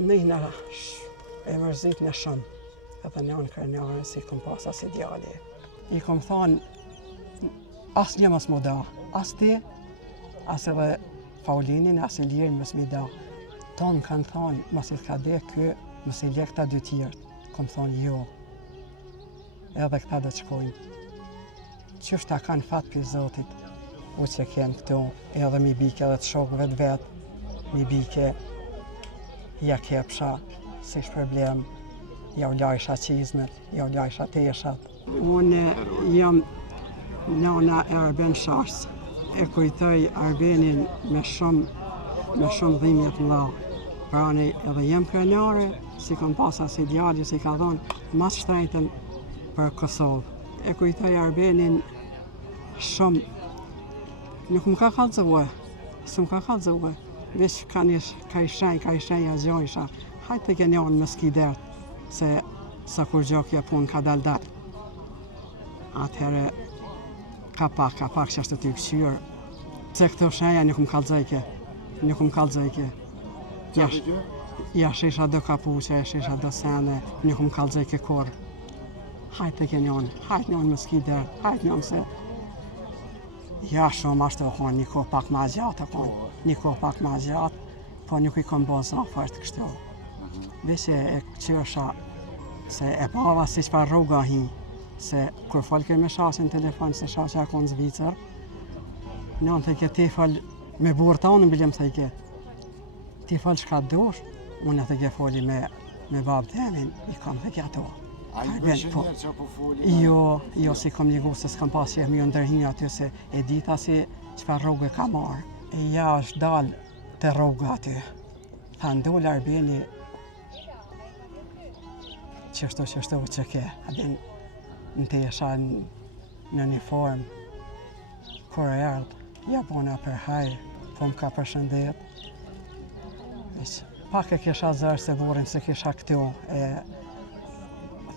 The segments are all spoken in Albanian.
Nëjna e mërzit në shumë, edhe në anë kërnjarën si kom pas as ideali. I kom thonë, as një mës më da, as ti, as edhe Paulinin, as Ilirin mës mi da. Tonë kanë thonë, mës i ka de kë, mës i le këta dy tjertë. Kom thonë, jo. Edhe këta dhe qkojnë. Qështë ta kanë fatë për Zotit, u që kenë këtu, edhe mi bike edhe të shokëve të vetë, mi bike, ja kepsha, si shë problem, ja u lajsha qizmet, ja u lajsha teshat. Unë jam nana e Arben Shars, e kujtoj Arbenin me shumë dhimjet mëdha. Prani edhe jem krenare, si kam pas as ideali, si ka thonë, mas shtrejten për Kosovë. E kujtoj Arbenin shumë, nuk më ka kallëzue, s'm ka kallëzue. Veç ka i shenja gjojsha, hajtë të genjonë më skidert, se sa kur gjokja pun ka dal. Atëherë ka pak që ashtë të t'y këqyrë. Se këto shenja nuk më kallëzojke. Ja shisha do kapuqe, shisha do sene, nuk më kallëzojke kur. Hajtë të genjonë, hajtë njën më skidert, hajtë njën se ja shumë ashtë të konë, një kohë pak ma gjatë, po nuk i kom bo zafart kështu. Veshe e qësha se e pava si qëpa rruga hi, se kur folke me shashin telefon, se shashe a konë Zvicër, nënë të ke ti fol me burë ta unë mbiljem të ke. Ti fol shka dush, unë të ke foli me babë të emin, i kam të ke ato. A i bëshë njerë që po foli? Jo, si kom ligu se s'kam pas që e mi ndërhinja aty se e dita si qëfar rrugë ka marë. E ja është dalë të rrugë aty. Tha ndollë Arbeni qështu që ke. Adin në tesha në një formë. Kur e ardhë, ja bona për hajë, po më ka përshëndet. Pak e kisha zërë se vorin se kisha këtu.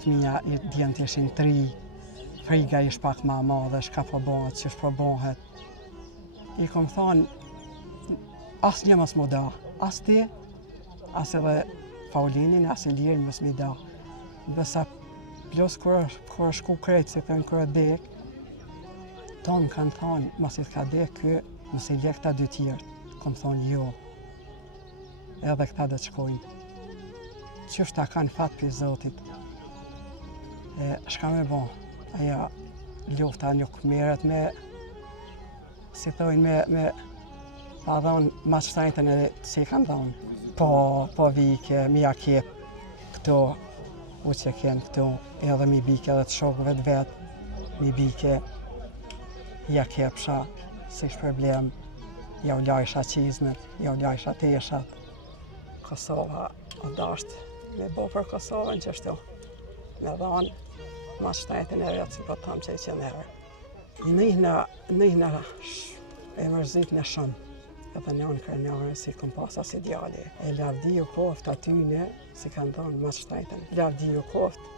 Fëmija i djenë të ishin 3, friga ish pak ma madhe, shka po bëhet, qësh po bëhet. I kom thonë, as një mës më da, as ti, as edhe Paulinin, as Ilirin mës mi da. Bësa plus kur shku krejtë, si thënë kërë dek, tonë kanë thonë, mës i t'ka dek kë, mës i le këta dy tjertë. Kom thonë, jo. Edhe këta dhe qkojnë. Qështë ta kanë fatë për Zotit. Shka me bo, aja lufta nuk meret me, si thojnë me pa dhonë ma qëtajtën edhe si kanë dhonë. Po vike, mi a kep këto, u që kenë këto, edhe mi bike edhe të shokëve të vetë, mi bike, ja kepsha, si shë problem, ja u lajsha qizmet, ja u lajsha teshat. Kosova o dashtë me bo për Kosovën qështu, me dhonë, ma shtajtën e vetë, si po të thamë që i qenë herë. Nëjna e mërzit në shumë, edhe në anë kërnjarën si kom pas as ideali. E lavdi u koft atyne, si kanë thonë ma shtajtën, lavdi u koft